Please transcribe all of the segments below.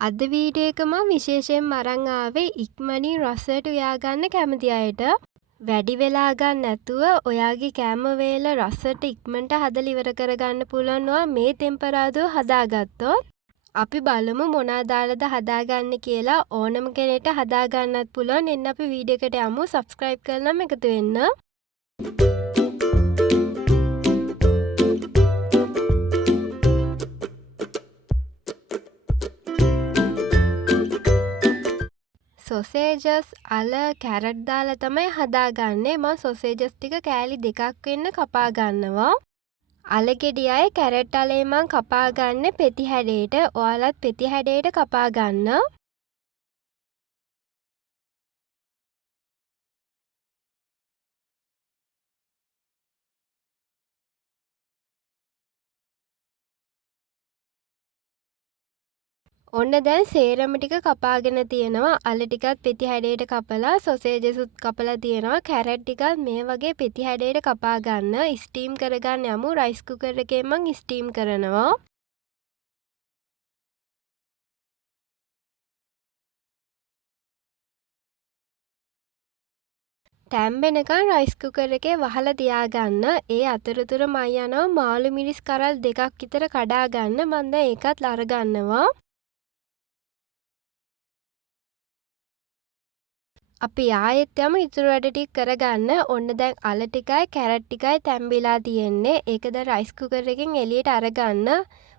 අද වීඩියෝ එක මම විශේෂයෙන්ම අරන් ආවේ ඉක්මනින් රසයට උයාගන්න කැමති අයට. වැඩි වෙලා ගන්න නැතුව ඔයාගේ කෑම වේල රසට ඉක්මනට හදලා ඉවර කරගන්න පුළුවන්වා මේ තෙම්පරාදුව හදාගත්තොත්. අපි බලමු මොනවද දාලාද හදාගන්නේ කියලා. ඕනම කෙනෙක්ට හදාගන්නත් පුළුවන්. එන්න අපි වීඩියෝ එකට යමු. subscribe කරලම එකතු වෙන්න. සොසේජස් අල කැරට් දාලා තමයි හදාගන්නේ. මම සොසේජස් ටික කෑලි දෙකක් වෙන්න කපා ගන්නවා. අල ගෙඩියයි කැරට් අලේ මම කපා ගන්න පෙති හැඩයට. ඔයාලත් පෙති හැඩයට කපා ගන්න. ඔන්න දැන් සේරම ටික කපාගෙන තියෙනවා. අල ටිකත් පෙති හැඩයට කපලා සොසේජසුත් කපලා තියෙනවා. කැරට් ටිකත් මේ වගේ පෙති හැඩයට කපා ගන්න. ස්ටීම් කරගන්න යමු. රයිස් කුකර් එකේ මම ස්ටීම් කරනවා. තැම්බෙනකන් රයිස් කුකර් එකේ වහලා තියාගන්න. ඒ අතරතුර මම යනවා මාළු මිරිස් කරල් දෙකක් විතර කඩා ගන්න. මම දැන් ඒකත් අරගන්නවා. අපි ආයෙත් යමු ඉතුරු වැඩ ටික කරගන්න. ඔන්න දැන් අල ටිකයි කැරට් ටිකයි තැම්බිලා තියෙන්නේ. ඒක දැන් රයිස් කුකර් එකෙන් එළියට අරගන්න.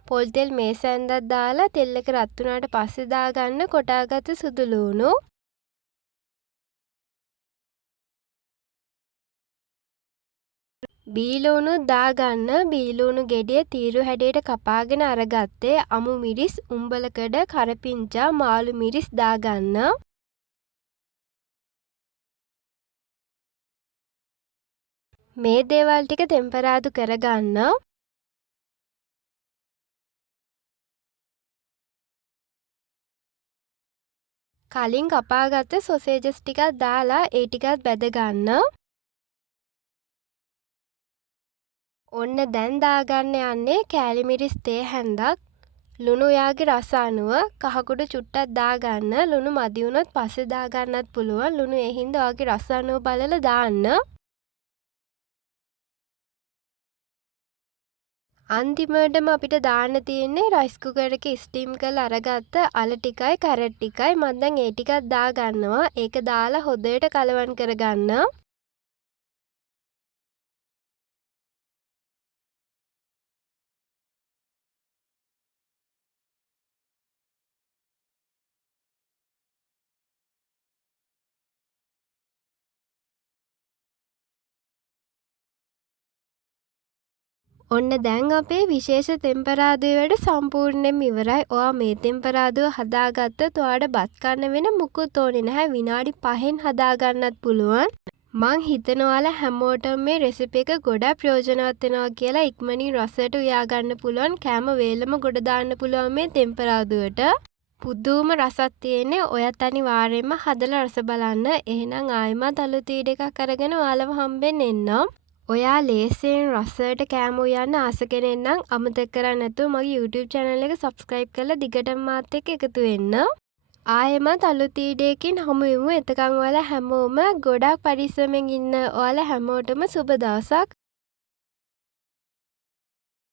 පොල් තෙල් මේසැන්දක් දාලා තෙල් එක රත් වුණාට පස්සේ දාගන්න කොටාගත්තු සුදු ලුණු. බීලුණු දාගන්න. බීලුණු ගෙඩිය තීරු හැඩයට කපාගෙන අරගත්තේ. අමු මිරිස්, උම්බලකඩ, කරපිංචා, මාළු මිරිස් දාගන්න. මේ දේවල් ටික තෙම්පරාදු කරගන්න. කලින් කපාගත්ත සොසේජස් ටිකක් දාලා ඒ ටිකත් බැද ගන්න. ඔන්න දැන් දාගන්න යන්නේ කෑලි මිරිස් තේ හැන්දක්. ලුණු ඔයාගේ රස අනුව කහකුඩු චුට්ටක් දාගන්න. ලුණු මදි වුණොත් පස්සේ දාගන්නත් පුළුවන්. ලුණු ඒ හින්දා ඔයාගේ රස අනුව බලලා දාන්න. අන්තිමටම අපිට දාන්න තියෙන්නේ රයිස් කුකර් එකේ ස්ටීම් කරලා අරගත්ත අල ටිකයි කැරට් ටිකයි. මම දැන් ඒ ටිකක් දාගන්නවා. ඒක දාලා හොදට කලවම් කරගන්න. ඔන්න දැන් අපේ විශේෂ තෙම්පරාදුවේ වැඩ සම්පූර්ණයෙන්ම ඉවරයි. ඔයා මේ තෙම්පරාදුව හදාගත්තොත් ඔයාට බත් කන්න වෙන මුකුත් ඕනේ නැහැ. විනාඩි 5න් හදාගන්නත් පුළුවන්. මං හිතනවා ඔයාලා හැමෝටම මේ රෙසිපි එක ගොඩක් ප්‍රයෝජනවත් වෙනවා කියලා. ඉක්මනින් රසයට උයා ගන්න පුළුවන්. කෑම වේලම ගොඩ දාන්න පුළුවන් මේ තෙම්පරාදුවට. පුදුම රසක් තියෙන්නේ. ඔයත් අනිවාර්යයෙන්ම හදලා රස බලන්න. එහෙනම් ආයෙමත් අලුත් වීඩියෝ එකක් අරගෙන ඔයාලව හම්බෙන්න එන්නම්. ඔයා ලේසියෙන් රසයට කෑම උයන්න ආස කෙනෙක් නම් අමතක කරන්නේ නැතුව මගේ YouTube channel එක subscribe කරලා දිගටම මාත් එක්ක එකතු වෙන්න. ආයෙමත් අලුත් වීඩියෝ එකකින් හමු වෙමු. එතකන් ඔයාලා හැමෝම ගොඩාක් පරිස්සමෙන් ඉන්න. ඔයාලා හැමෝටම සුබ දවසක්.